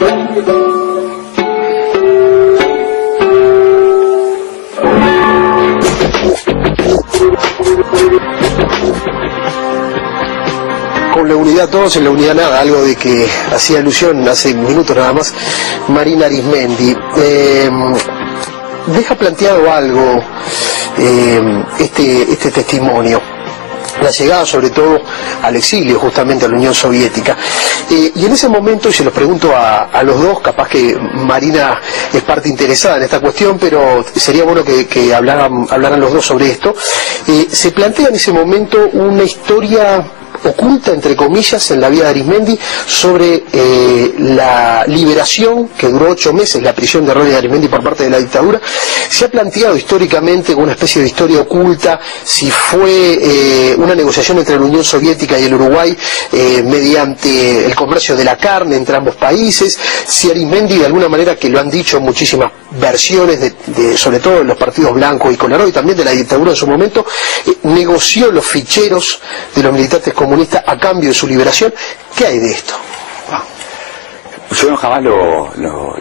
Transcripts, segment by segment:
Con la unidad todos, en la unidad nada, algo de que hacía alusión hace minutos nada más Marina Arismendi. Deja planteado algo este testimonio, la llegada sobre todo al exilio, justamente a la Unión Soviética, y en ese momento, y se los pregunto a los dos, capaz que Marina es parte interesada en esta cuestión, pero sería bueno que hablaran los dos sobre esto. Se plantea en ese momento una historia oculta, entre comillas, en la vida de Arismendi sobre la liberación, que duró 8 meses, la prisión de Roy Arismendi por parte de la dictadura. Se ha planteado históricamente como una especie de historia oculta si fue una negociación entre la Unión Soviética y el Uruguay mediante el comercio de la carne entre ambos países, si Arismendi, de alguna manera, que lo han dicho muchísimas versiones, sobre todo en los partidos blancos y colorado, y también de la dictadura en su momento, negoció los ficheros de los militantes comunistas a cambio de su liberación. ¿Qué hay de esto? Yo jamás lo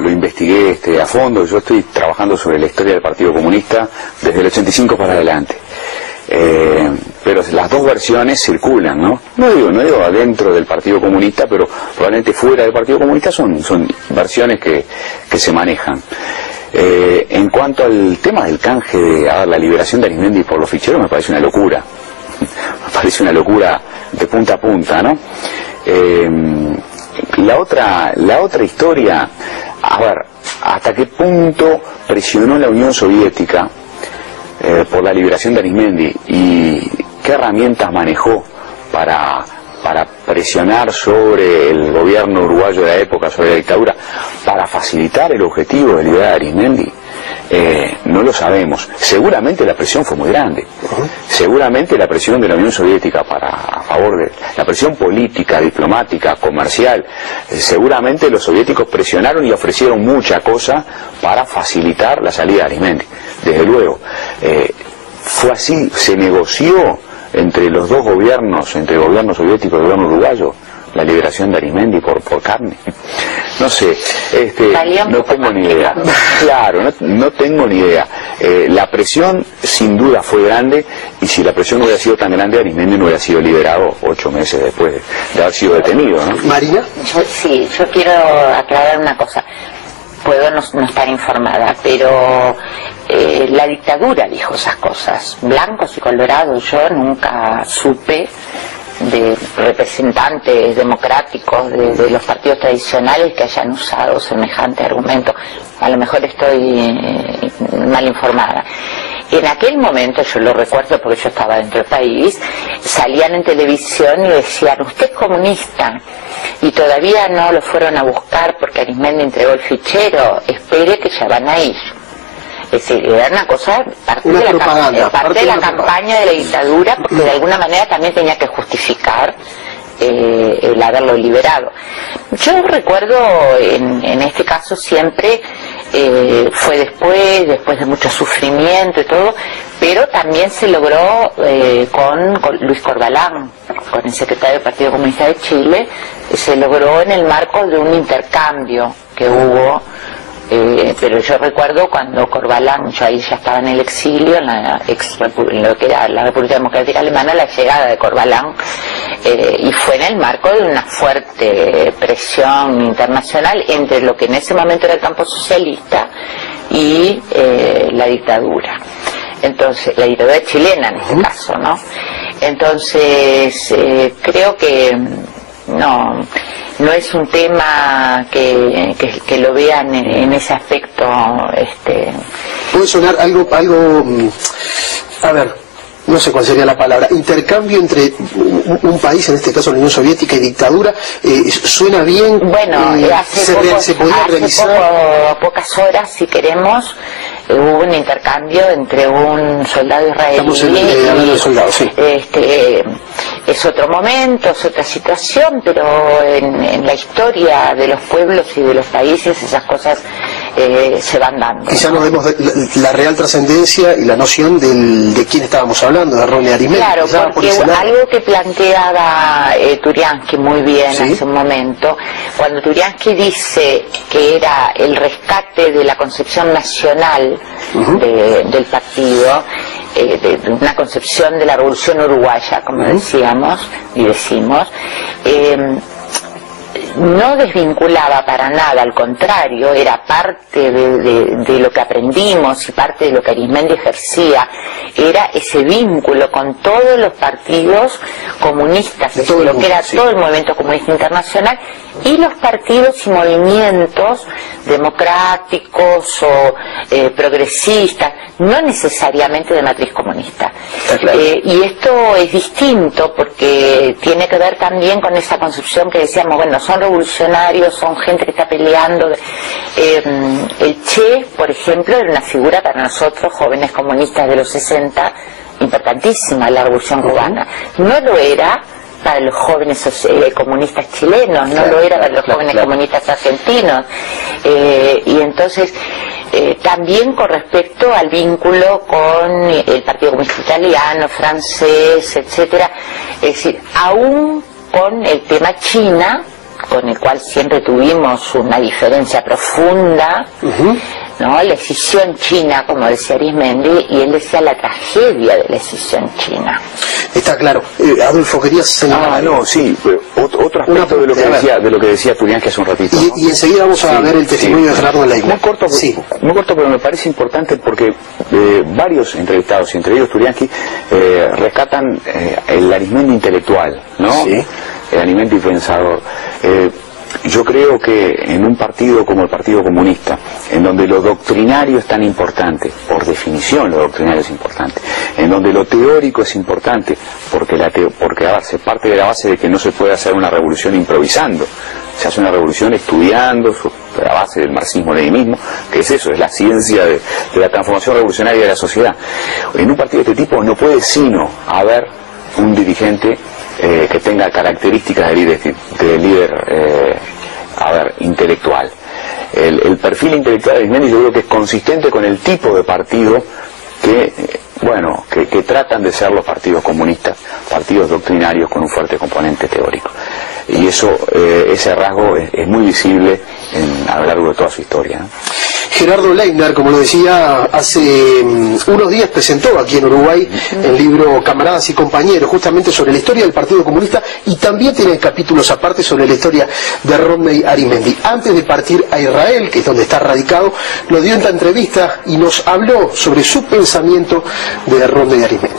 investigué a fondo. Yo estoy trabajando sobre la historia del Partido Comunista desde el 85 para adelante. Pero las dos versiones circulan, ¿no? No digo adentro del Partido Comunista, pero probablemente fuera del Partido Comunista son versiones que se manejan. En cuanto al tema del canje de la liberación de Arismendi por los ficheros, me parece una locura. Me parece una locura de punta a punta, ¿no? La otra historia, a ver, ¿hasta qué punto presionó la Unión Soviética por la liberación de Arismendi y qué herramientas manejó para presionar sobre el gobierno uruguayo de la época, sobre la dictadura, para facilitar el objetivo de liberar a Arismendi? No lo sabemos. Seguramente la presión fue muy grande. Seguramente la presión de la Unión Soviética a favor de la presión política, diplomática, comercial, seguramente los soviéticos presionaron y ofrecieron mucha cosa para facilitar la salida de Arismendi. Desde luego, fue así, se negoció entre los dos gobiernos, entre el gobierno soviético y el gobierno uruguayo, la liberación de Arismendi por carne. No sé, no tengo ni idea. Claro, no tengo ni idea. La presión sin duda fue grande, y si la presión no hubiera sido tan grande, Arismendi no hubiera sido liberado 8 meses después de haber sido detenido, ¿no? Marina. Yo quiero aclarar una cosa. Puedo no estar informada, pero la dictadura dijo esas cosas. Blancos y colorados, yo nunca supe de representantes democráticos de los partidos tradicionales que hayan usado semejante argumento. A lo mejor estoy mal informada. En aquel momento, yo lo recuerdo porque yo estaba dentro del país, salían en televisión y decían: usted es comunista y todavía no lo fueron a buscar porque Arismendi entregó el fichero, espere que ya van a ir. Es decir, era una cosa, parte de la campaña de la dictadura, porque de alguna manera también tenía que justificar el haberlo liberado. Yo recuerdo, en este caso siempre, fue después de mucho sufrimiento y todo, pero también se logró con Luis Corbalán, con el secretario del Partido Comunista de Chile, se logró en el marco de un intercambio que hubo. Pero yo recuerdo cuando Corbalán, yo ahí ya estaba en el exilio, en lo que era la República Democrática Alemana, la llegada de Corbalán, y fue en el marco de una fuerte presión internacional entre lo que en ese momento era el campo socialista y la dictadura. Entonces, la dictadura chilena en este caso, ¿no? Entonces, creo que no es un tema que lo vean en ese aspecto. Puede sonar algo, a ver, no sé cuál sería la palabra, intercambio entre un país, en este caso la Unión Soviética, y dictadura. ¿Suena bien? Bueno, hace pocas horas, si queremos, hubo un intercambio entre un soldado israelí es otro momento, es otra situación, pero en la historia de los pueblos y de los países esas cosas se van dando. Quizá nos demos la real trascendencia y la noción de quién estábamos hablando, de Ronnie Arizmendi. Claro, porque algo que planteaba Turiansky muy bien hace un momento, cuando Turiansky dice que era el rescate de la concepción nacional del partido, de una concepción de la revolución uruguaya, como decíamos y decimos, no desvinculaba para nada, al contrario, era parte de lo que aprendimos y parte de lo que Arizmendi ejercía, era ese vínculo con todos los partidos comunistas, es decir, lo que era todo el movimiento comunista internacional y los partidos y movimientos democráticos o progresistas, no necesariamente de matriz comunista. Y esto es distinto porque tiene que ver también con esa concepción que decíamos, bueno, son revolucionarios, son gente que está peleando. El Che, por ejemplo, era una figura para nosotros, jóvenes comunistas de los 60, importantísima en la revolución cubana. No lo era para los jóvenes comunistas chilenos, no lo era para los jóvenes comunistas argentinos. Y entonces, también con respecto al vínculo con el Partido Comunista Italiano, francés, etcétera, es decir, aún con el tema China, con el cual siempre tuvimos una diferencia profunda, ¿no? La escisión china, como decía Arizmendi, y él decía la tragedia de la escisión china. Está claro. Adolfo, querías señalar. No, sí, otro aspecto de lo que decía Turiansky hace un ratito. Y enseguida vamos a ver el testimonio de Gerardo Leitner. Muy corto, pero me parece importante porque varios entrevistados, y entre ellos Turiansky, rescatan el Arizmendi intelectual, ¿no? Sí. El Arizmendi pensador. Yo creo que en un partido como el Partido Comunista, en donde lo doctrinario es tan importante, por definición lo doctrinario es importante, en donde lo teórico es importante, porque se parte de la base de que no se puede hacer una revolución improvisando, se hace una revolución estudiando la base del marxismo-leninismo, que es eso, es la ciencia de la transformación revolucionaria de la sociedad. En un partido de este tipo no puede sino haber un dirigente que tenga características de líder intelectual. El perfil intelectual de Arizmendi yo creo que es consistente con el tipo de partido que tratan de ser los partidos comunistas, partidos doctrinarios con un fuerte componente teórico. Y ese rasgo es muy visible a lo largo de toda su historia, ¿no? Gerardo Leitner, como lo decía, hace unos días presentó aquí en Uruguay el libro Camaradas y Compañeros, justamente sobre la historia del Partido Comunista, y también tiene capítulos aparte sobre la historia de Ronnie Arizmendi. Antes de partir a Israel, que es donde está radicado, lo dio en esta entrevista y nos habló sobre su pensamiento de Ronnie Arizmendi.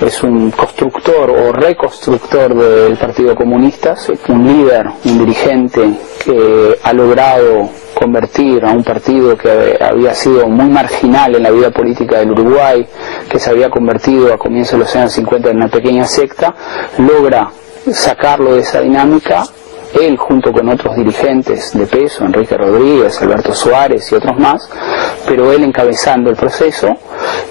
Es un constructor o reconstructor del Partido Comunista, un líder, un dirigente que ha logrado convertir a un partido que había sido muy marginal en la vida política del Uruguay, que se había convertido a comienzos de los años 50 en una pequeña secta, logra sacarlo de esa dinámica. Él, junto con otros dirigentes de peso, Enrique Rodríguez, Alberto Suárez y otros más, pero él encabezando el proceso,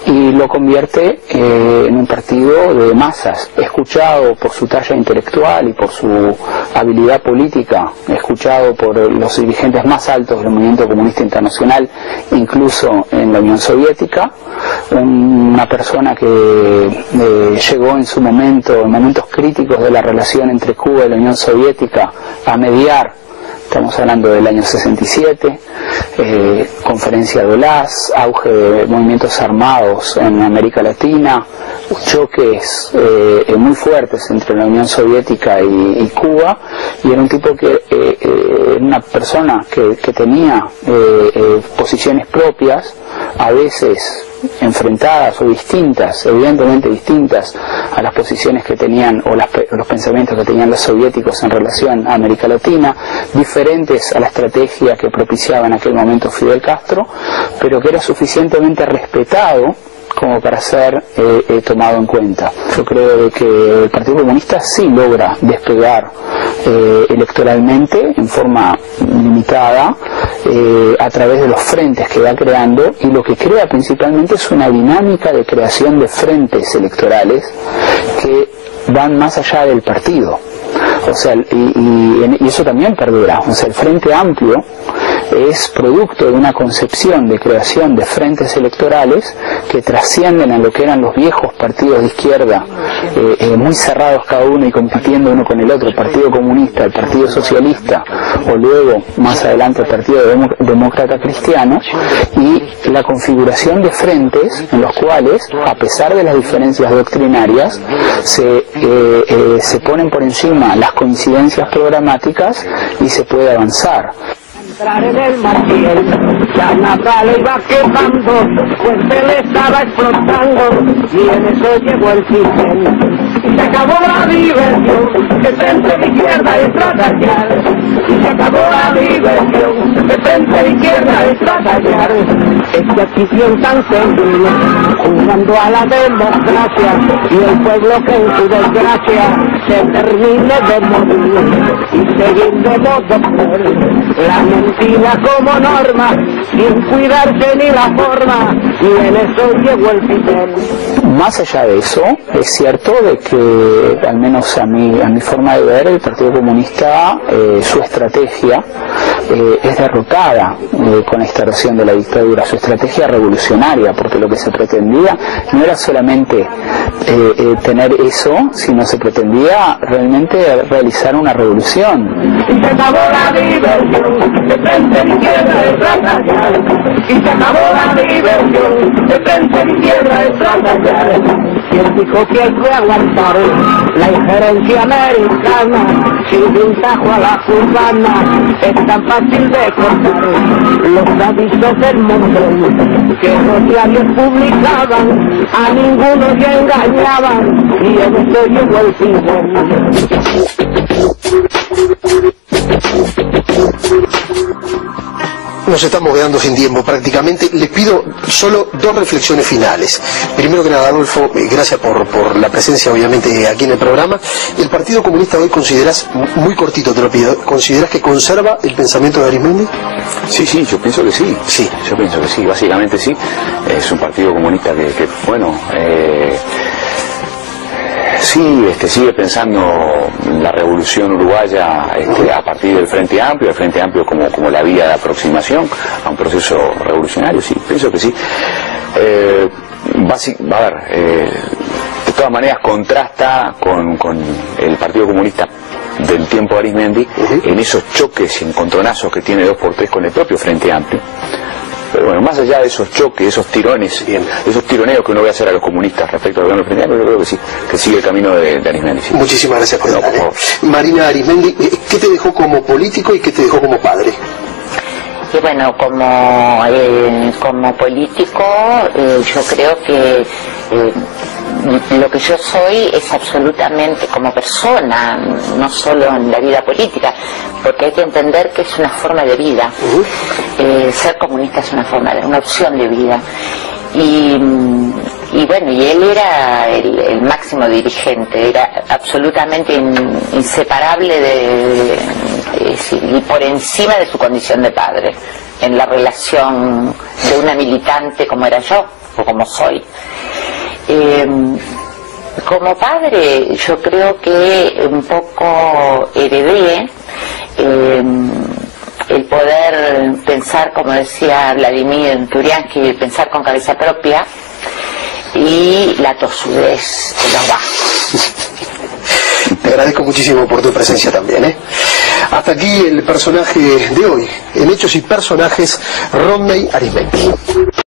y lo convierte en un partido de masas, escuchado por su talla intelectual y por su habilidad política, escuchado por los dirigentes más altos del movimiento comunista internacional, incluso en la Unión Soviética, una persona que llegó en su momento, en momentos críticos de la relación entre Cuba y la Unión Soviética, a mediar. Estamos hablando del año 67, conferencia de Olas, auge de movimientos armados en América Latina, choques muy fuertes entre la Unión Soviética y Cuba, y era un tipo una persona que tenía posiciones propias, a veces enfrentadas o distintas, evidentemente distintas a las posiciones que tenían o los pensamientos que tenían los soviéticos en relación a América Latina, diferentes a la estrategia que propiciaba en aquel momento Fidel Castro, pero que era suficientemente respetado como para ser tomado en cuenta. Yo creo de que el Partido Comunista sí logra despegar electoralmente en forma limitada a través de los frentes que va creando, y lo que crea principalmente es una dinámica de creación de frentes electorales que van más allá del partido. O sea, y eso también perdura. O sea, el Frente Amplio es producto de una concepción de creación de frentes electorales que trascienden a lo que eran los viejos partidos de izquierda, muy cerrados cada uno y compitiendo uno con el otro, el Partido Comunista, el Partido Socialista, o luego más adelante el Partido Demócrata Cristiano, y la configuración de frentes en los cuales, a pesar de las diferencias doctrinarias, se ponen por encima las coincidencias programáticas y se puede avanzar. Entrar en el Martiel, ya nada le iba quemando, pues se le estaba explotando, y en eso llegó el Fidel. Y se acabó la diversión, que frente de izquierda es tratar. Y se acabó la diversión, que frente de izquierda es tratar. Es que aquí piensan seguir, jugando a la democracia, y el pueblo que en su desgracia se termine de morir, y seguir de modo la mentira como norma, sin cuidarse ni la forma, y en eso llegó el Fidel. Más allá de eso, es cierto de que, al menos a mi forma de ver, el Partido Comunista, su estrategia es derrotada con la instauración de la dictadura, su estrategia revolucionaria, porque lo que se pretendía no era solamente tener eso, sino se pretendía realmente realizar una revolución. Y se acabó la diversión, de frente de izquierda es tratar. Y se acabó la diversión, de frente de izquierda es tratar. Quien dijo que hay que aguantar la injerencia americana, sin un tajo a la cubana, es tan fácil de cortar. Los avisos del montón que los diarios publicaban, a ninguno se engañaban, y en esto llegó el Fidel. Nos estamos quedando sin tiempo prácticamente. Les pido solo dos reflexiones finales. Primero que nada, Adolfo, gracias por la presencia obviamente aquí en el programa. ¿El Partido Comunista hoy consideras, muy cortito te lo pido, consideras que conserva el pensamiento de Arismendi? Sí, yo pienso que sí. Sí. Yo pienso que sí, básicamente sí. Es un partido comunista que bueno... Sí, sigue pensando la revolución uruguaya a partir del Frente Amplio, el Frente Amplio como la vía de aproximación a un proceso revolucionario, sí, pienso que sí. De todas maneras contrasta con el Partido Comunista del tiempo de Arismendi en esos choques y encontronazos que tiene 2x3 con el propio Frente Amplio. Pero bueno, más allá de esos choques, esos tirones, esos tironeos que uno ve hacer a los comunistas respecto al gobierno Frente Amplio, yo creo que sí, que sigue el camino de Arismendi. Sí. Muchísimas gracias por estar. Marina Arismendi, ¿qué te dejó como político y qué te dejó como padre? Y bueno, como político, yo creo que lo que yo soy es absolutamente como persona, no solo en la vida política, porque hay que entender que es una forma de vida. Ser comunista es una opción de vida. Y bueno, y él era el máximo dirigente, era absolutamente inseparable y por encima de su condición de padre, en la relación de una militante como era yo, o como soy. Como padre, yo creo que un poco heredé el poder pensar, como decía Vladimir Turiansky, pensar con cabeza propia, y la tosudez de los vascos. Te agradezco muchísimo por tu presencia también. Hasta aquí el personaje de hoy, en Hechos y Personajes, Rodney Arismendi.